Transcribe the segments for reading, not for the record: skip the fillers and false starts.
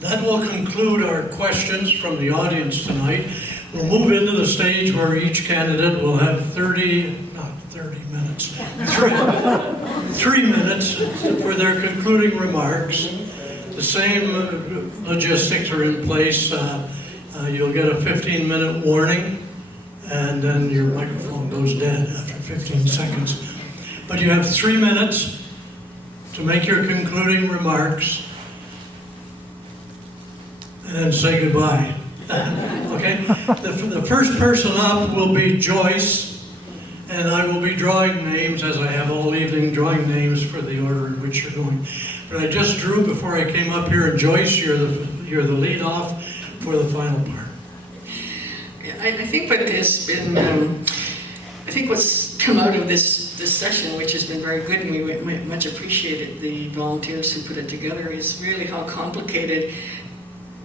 That will conclude our questions from the audience tonight. We'll move into the stage where each candidate will have 3 minutes for their concluding remarks. The same logistics are in place. You'll get a 15-minute warning, and then your microphone goes dead after 15 seconds. But you have 3 minutes to make your concluding remarks, and then say goodbye. Okay? The first person up will be Joyce, and I will be drawing names, as I have all evening, drawing names for the order in which you're going. But I just drew before I came up here, and Joyce, you're the lead off for the final part. I think what has been, I think what's come out of this session, which has been very good, and we much appreciated the volunteers who put it together, is really how complicated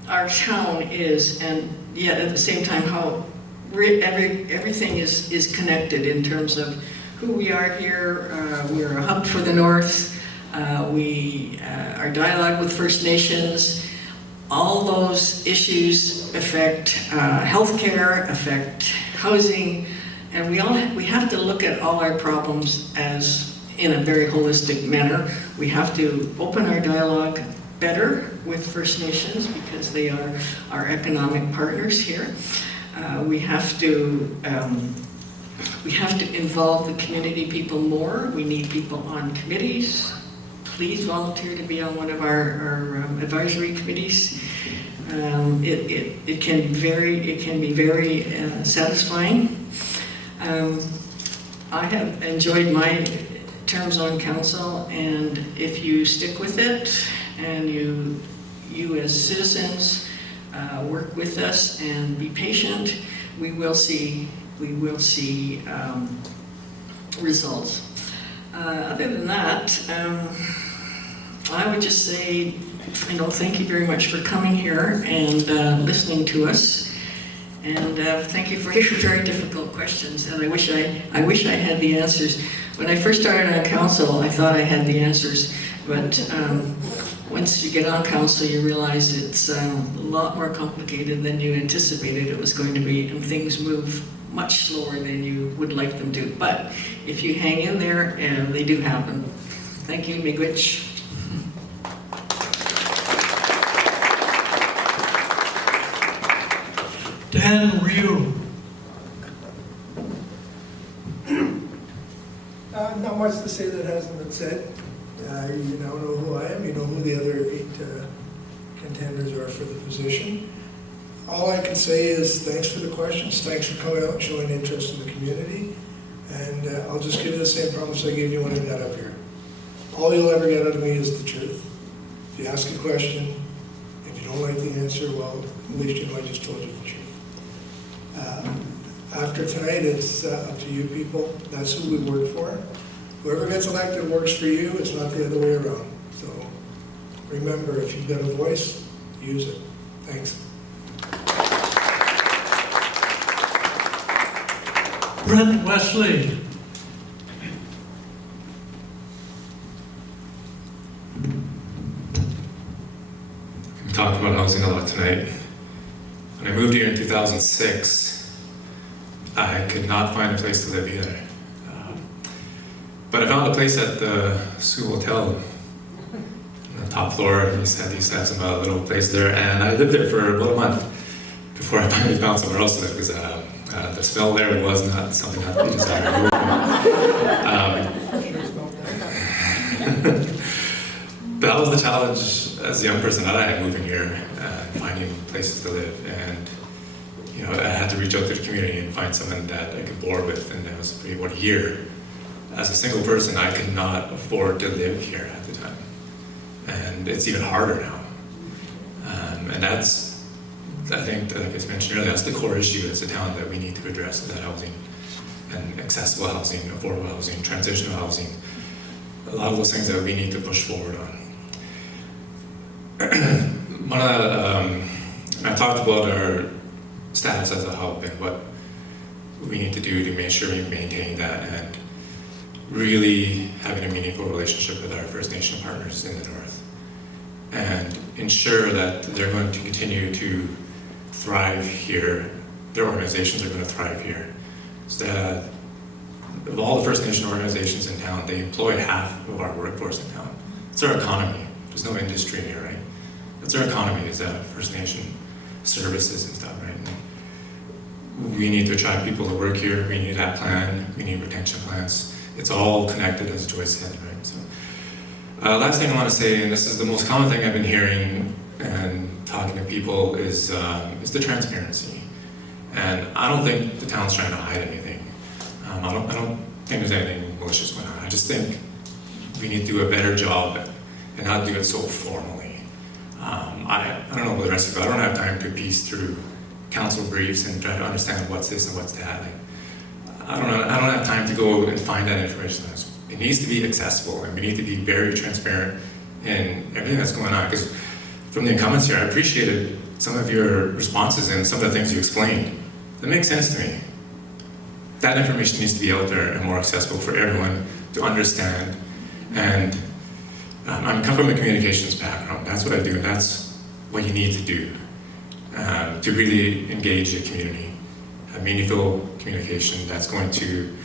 our town is, and yet at the same time how everything is connected in terms of who we are here. We're a hub for the North. Our dialogue with First Nations. All those issues affect healthcare, affect housing, and we have to look at all our problems as in a very holistic manner. We have to open our dialogue better with First Nations because they are our economic partners here. We have to involve the community people more. We need people on committees. Please volunteer to be on one of our advisory committees. It can be very satisfying. I have enjoyed my terms on council, and if you stick with it and you as citizens work with us and be patient, we will see results. Other than that, I would just say, thank you very much for coming here and listening to us, and thank you for your very difficult questions. And I wish I had the answers. When I first started on council, I thought I had the answers, but once you get on council, you realize it's a lot more complicated than you anticipated it was going to be, and things move much slower than you would like them to. But if you hang in there, they do happen. Thank you, Miigwech. Dan Ryu. Not much to say that hasn't been said. You now know who I am. You know who the other 8 contenders are for the position. All I can say is thanks for the questions. Thanks for coming out and showing interest in the community. And I'll just give you the same promise I gave you when I got up here. All you'll ever get out of me is the truth. If you ask a question, if you don't like the answer, well, at least you know I just told you the truth. After tonight, it's up to you people. That's who we work for. Whoever gets elected works for you. It's not the other way around. So remember, if you've got a voice, use it. Thanks. Brent Wesley. We talked about housing a lot tonight. When I moved here in 2006, I could not find a place to live either. But I found a place at the Sioux Hotel on the top floor. They used to have some little place there, and I lived there for about a month before I finally found somewhere else to live, because the smell there was not something that we desired. But that was the challenge as a young person that I had moving here, finding places to live. And I had to reach out to the community and find someone that I could board with, and that was pretty about a year. As a single person, I could not afford to live here at the time. And it's even harder now. And that's, I think, like I mentioned earlier, that's the core issue as a town that we need to address, that housing, and accessible housing, affordable housing, transitional housing, a lot of those things that we need to push forward on. I talked about our status as a hub and what we need to do to make sure we maintain that, and really having a meaningful relationship with our First Nation partners in the North. and ensure that they're going to continue to thrive here. Their organizations are going to thrive here. So that of all the First Nation organizations in town, they employ half of our workforce in town. It's our economy. There's no industry here, right? That's our economy, is First Nation services and stuff, right? And we need to attract people to work here. We need that plan. We need retention plans. It's all connected, as Joyce said, right? So, last thing I want to say, and this is the most common thing I've been hearing and talking to people, is the transparency. And I don't think the town's trying to hide anything. I don't think there's anything malicious going on. I just think we need to do a better job and not do it so formally. I don't know about the rest of you, I don't have time to piece through council briefs and try to understand what's this and what's that. Like, I don't have time to go and find that information. It needs to be accessible, and we need to be very transparent in everything that's going on. Because from the incumbents here, I appreciated some of your responses and some of the things you explained. That makes sense to me. That information needs to be out there and more accessible for everyone to understand. And I come from a communications background. That's what I do, and that's what you need to do to really engage the community. A meaningful communication that's going to,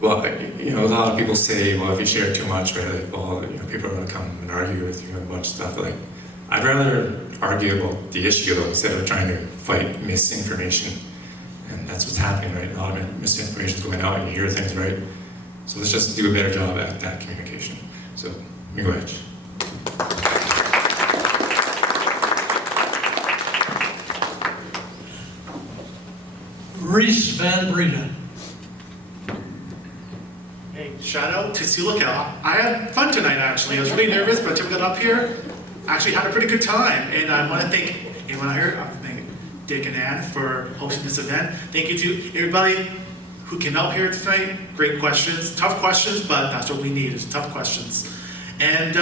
well, you know, a lot of people say, well, if you share too much, right, like, well, you know, people are going to come and argue with you and a bunch of stuff. But like, I'd rather argue about the issue though, instead of trying to fight misinformation. And that's what's happening, right? A lot of misinformation is going out, and you hear things, right? So let's just do a better job at that communication. So, let me go ahead. Reese Van Breda. Hey, shout out to Silicon. I had fun tonight, actually. I was really nervous, but until we got up here, I actually had a pretty good time. And I want to thank everyone here. I want to thank Dick and Ann for hosting this event. Thank you to everybody who came out here tonight. Great questions. Tough questions, but that's what we need, is tough questions. And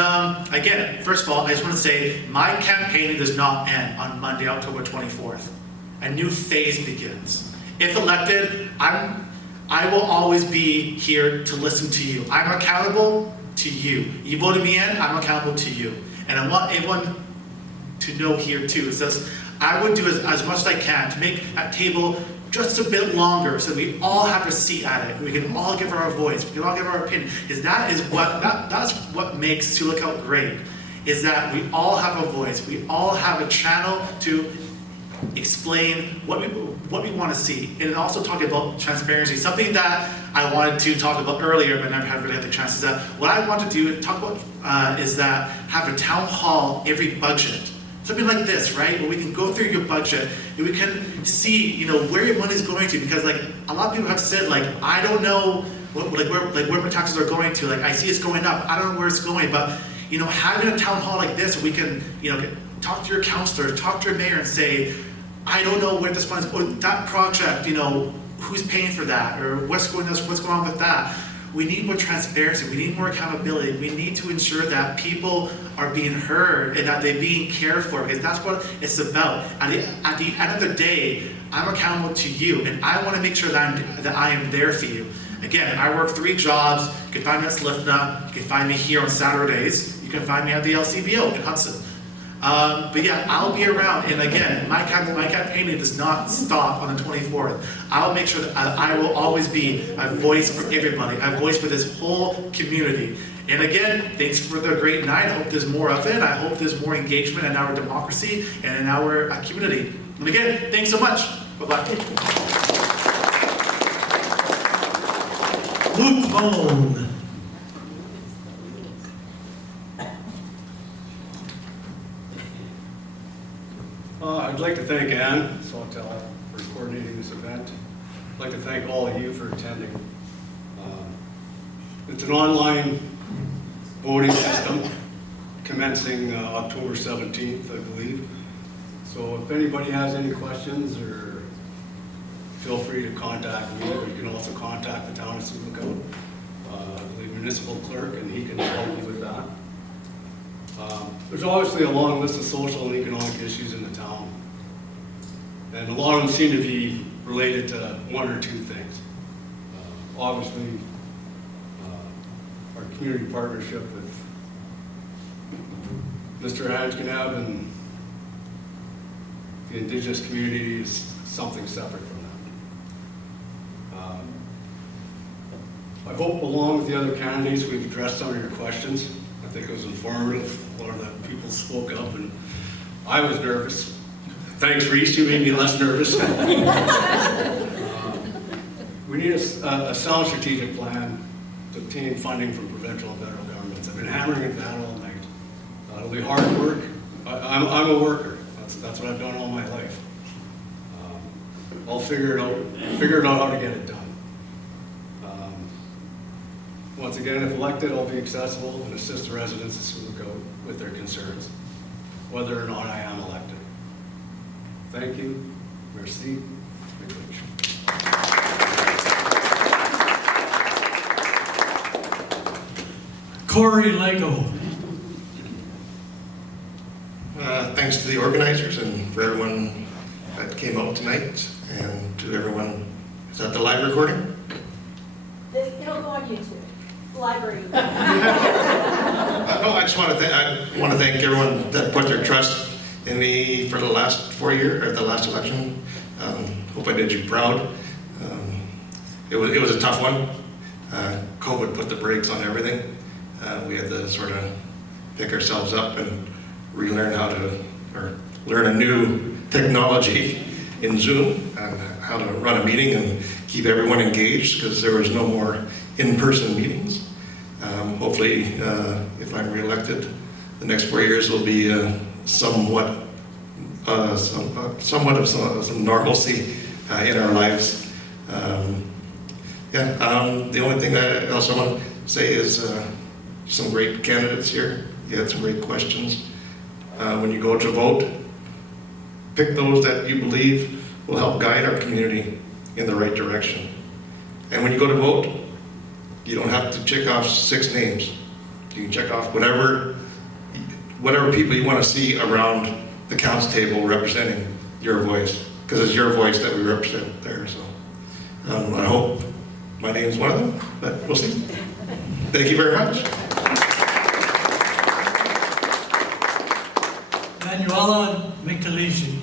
again, first of all, I just want to say my campaigning does not end on Monday, October 24th. A new phase begins. If elected, I will always be here to listen to you. I'm accountable to you. You voted me in, I'm accountable to you. And I want everyone to know here too, is this, I would do as much as I can to make that table just a bit longer so we all have a seat at it. We can all give our voice, we can all give our opinion. Because that's what makes Silicon great, is that we all have a voice. We all have a channel to explain what we want to see, and also talk about transparency. Something that I wanted to talk about earlier, but never had really had the chance, is that what I want to do, talk about, is that have a town hall every budget. Something like this, right? Where we can go through your budget and we can see, you know, where your money's going to. Because like a lot of people have said, like, I don't know where my taxes are going to. Like, I see it's going up. I don't know where it's going. But you know, having a town hall like this, we can, you know, talk to your counselor, talk to your mayor, and say, I don't know where this money's, or that project, you know, who's paying for that, or what's going on with that. We need more transparency. We need more accountability. We need to ensure that people are being heard and that they're being cared for, because that's what it's about. At the end of the day, I'm accountable to you, and I want to make sure that I am there for you. Again, I work 3 jobs. You can find me at Slifna. You can find me here on Saturdays. You can find me at the LCBO in Hudson. But yeah, I'll be around, and again, my campaigning does not stop on the 24th. I'll make sure that I will always be a voice for everybody, a voice for this whole community. And again, thanks for the great night. I hope there's more of it. I hope there's more engagement in our democracy and in our community. And again, thanks so much. Bye-bye. Luke Bone. I'd like to thank Ann Sawtell for coordinating this event. I'd like to thank all of you for attending. It's an online voting system commencing October 17th, I believe. So if anybody has any questions, or feel free to contact me, or you can also contact the town of Silicon, the municipal clerk, and he can help you with that. There's obviously a long list of social and economic issues in the town, and a lot of them seem to be related to 1 or 2 things. Obviously, our community partnership with Mr. Anjanab and the Indigenous community is something separate from that. I hope along with the other candidates, we've addressed some of your questions. I think it was informative. A lot of the people spoke up, and I was nervous. Thanks, Reese, you made me less nervous. We need a sound strategic plan to obtain funding from provincial and federal governments. I've been hammering at that all night. It'll be hard work. I'm a worker. That's what I've done all my life. I'll figure it out how to get it done. Once again, if elected, I'll be accessible and assist the residents as who go with their concerns, whether or not I am elected. Thank you. Merci. Corey Lego. Thanks to the organizers and for everyone that came out tonight, and to everyone. Is that the live recording? It'll go on YouTube. Library. No, I just want to thank everyone that put their trust in me for the last 4 years, or the last election. Hope I did you proud. It was a tough one. COVID put the brakes on everything. We had to sort of pick ourselves up and relearn how to, or learn a new technology in Zoom and how to run a meeting and keep everyone engaged, because there was no more in-person meetings. Hopefully, if I'm reelected, the next 4 years will be somewhat of some normalcy in our lives. The only thing I also want to say is some great candidates here. You had some great questions. When you go to vote, pick those that you believe will help guide our community in the right direction. And when you go to vote, you don't have to check off 6 names. You can check off whatever people you want to see around the council table representing your voice, because it's your voice that we represent there. So I hope my name is one of them, but we'll see. Thank you very much. Manuela Michelizzi.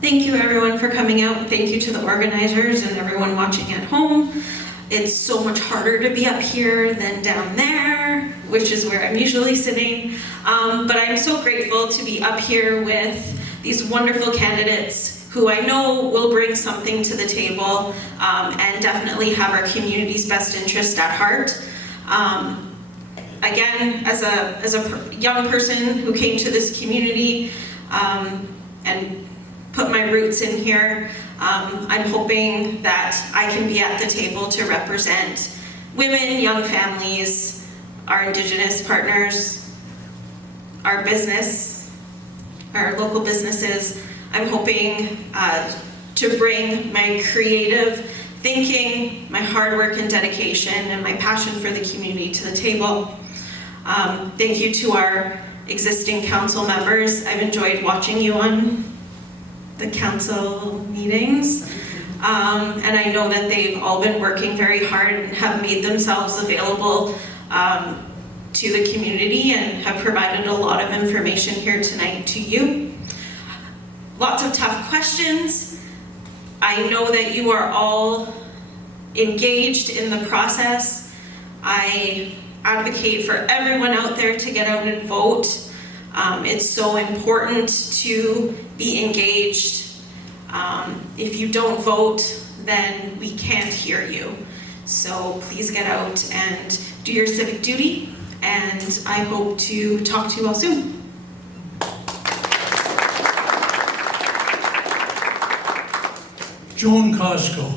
Thank you everyone for coming out. Thank you to the organizers and everyone watching at home. It's so much harder to be up here than down there, which is where I'm usually sitting. But I'm so grateful to be up here with these wonderful candidates who I know will bring something to the table and definitely have our community's best interest at heart. Again, as a young person who came to this community and put my roots in here, I'm hoping that I can be at the table to represent women, young families, our Indigenous partners, our business, our local businesses. I'm hoping to bring my creative thinking, my hard work and dedication, and my passion for the community to the table. Thank you to our existing council members. I've enjoyed watching you on the council meetings, and I know that they've all been working very hard and have made themselves available to the community and have provided a lot of information here tonight to you. Lots of tough questions. I know that you are all engaged in the process. I advocate for everyone out there to get out and vote. It's so important to be engaged. If you don't vote, then we can't hear you. So please get out and do your civic duty, and I hope to talk to you all soon. Joan Costco.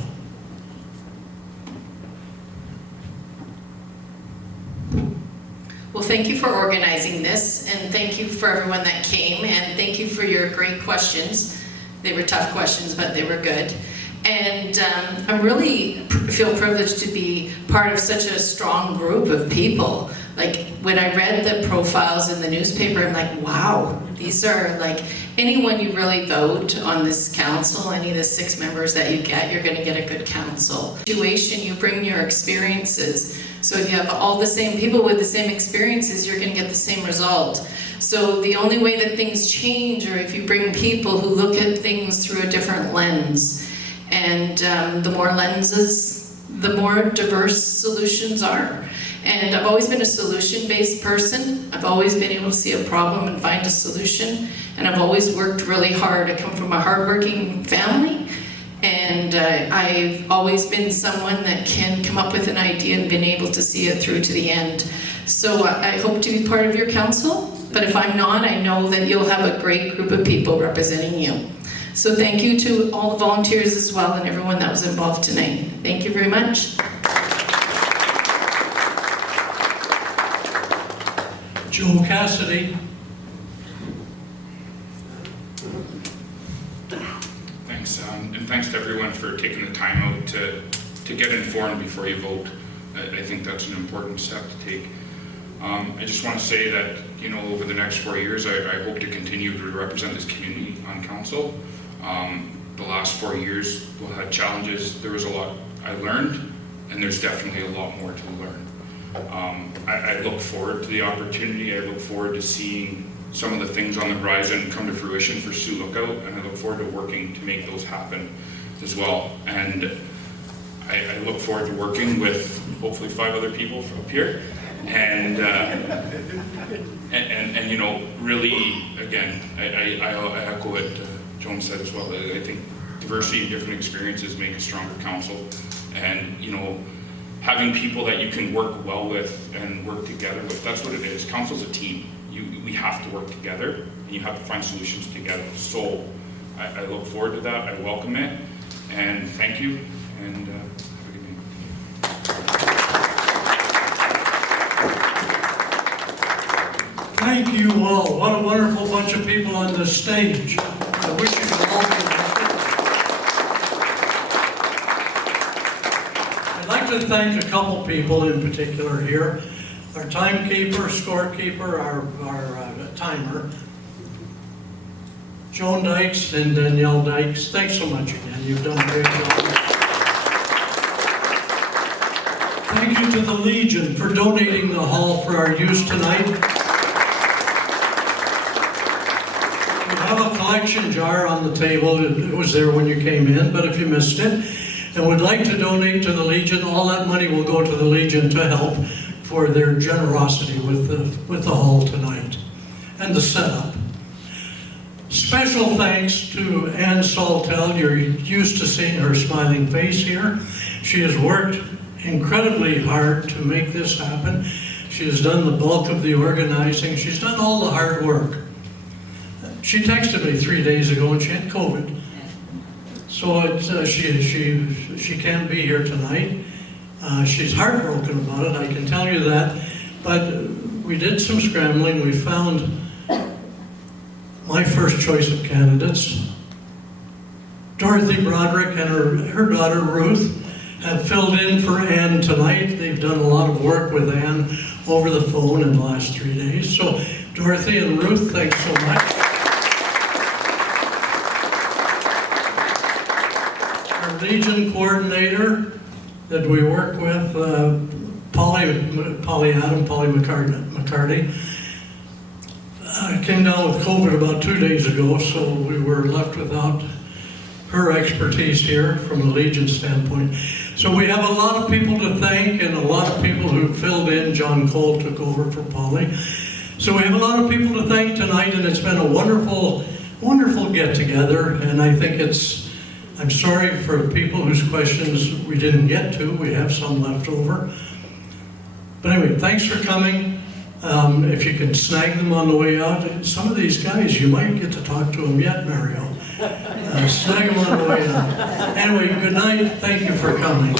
Well, thank you for organizing this, and thank you for everyone that came, and thank you for your great questions. They were tough questions, but they were good. And I really feel privileged to be part of such a strong group of people. Like, when I read the profiles in the newspaper, I'm like, wow, these are like anyone you really vote on this council, any of the 6 members that you get, you're gonna get a good council. Situation, you bring your experiences. So if you have all the same people with the same experiences, you're gonna get the same result. So the only way that things change are if you bring people who look at things through a different lens. And the more lenses, the more diverse solutions are. And I've always been a solution-based person. I've always been able to see a problem and find a solution. And I've always worked really hard. I come from a hardworking family. And I've always been someone that can come up with an idea and been able to see it through to the end. So I hope to be part of your council. But if I'm not, I know that you'll have a great group of people representing you. So thank you to all the volunteers as well and everyone that was involved tonight. Thank you very much. Joe Cassidy. Thanks, and thanks to everyone for taking the time out to get informed before you vote. I think that's an important step to take. I just want to say that, you know, over the next 4 years, I hope to continue to represent this community on council. The last 4 years, we had challenges. There was a lot I learned, and there's definitely a lot more to learn. I look forward to the opportunity. I look forward to seeing some of the things on the horizon come to fruition for Sioux Lookout, and I look forward to working to make those happen as well. And I look forward to working with hopefully 5 other people from up here, and you know, really, again, I echo what Joan said as well. I think diversity and different experiences make a stronger council, and you know, having people that you can work well with and work together with, that's what it is. Council's a team. We have to work together, and you have to find solutions together. So I look forward to that. I welcome it, and thank you, and have a good day. Thank you all. What a wonderful bunch of people on this stage. I wish you all good luck. I'd like to thank a couple people in particular here. Our timekeeper, scorekeeper, our timer, Joan Dykes and Danielle Dykes. Thanks so much again. You've done a great job. Thank you to the Legion for donating the hall for our use tonight. We have a collection jar on the table. It was there when you came in, but if you missed it and would like to donate to the Legion, all that money will go to the Legion to help for their generosity with the hall tonight and the setup. Special thanks to Ann Saltel. You're used to seeing her smiling face here. She has worked incredibly hard to make this happen. She has done the bulk of the organizing. She's done all the hard work. She texted me 3 days ago and she had COVID. So she can't be here tonight. She's heartbroken about it, I can tell you that. But we did some scrambling. We found my first choice of candidates. Dorothy Broderick and her daughter Ruth have filled in for Ann tonight. They've done a lot of work with Ann over the phone in the last 3 days. So Dorothy and Ruth, thanks so much. Our Legion coordinator that we work with, Polly McCarty, came down with COVID about 2 days ago, so we were left without her expertise here from a Legion standpoint. So we have a lot of people to thank and a lot of people who filled in. John Cole took over for Polly. So we have a lot of people to thank tonight, and it's been a wonderful, wonderful get-together, and I think I'm sorry for people whose questions we didn't get to. We have some left over. But anyway, thanks for coming. If you can snag them on the way out, some of these guys, you might get to talk to them yet, Mario. Snag them on the way out. Anyway, good night. Thank you for coming.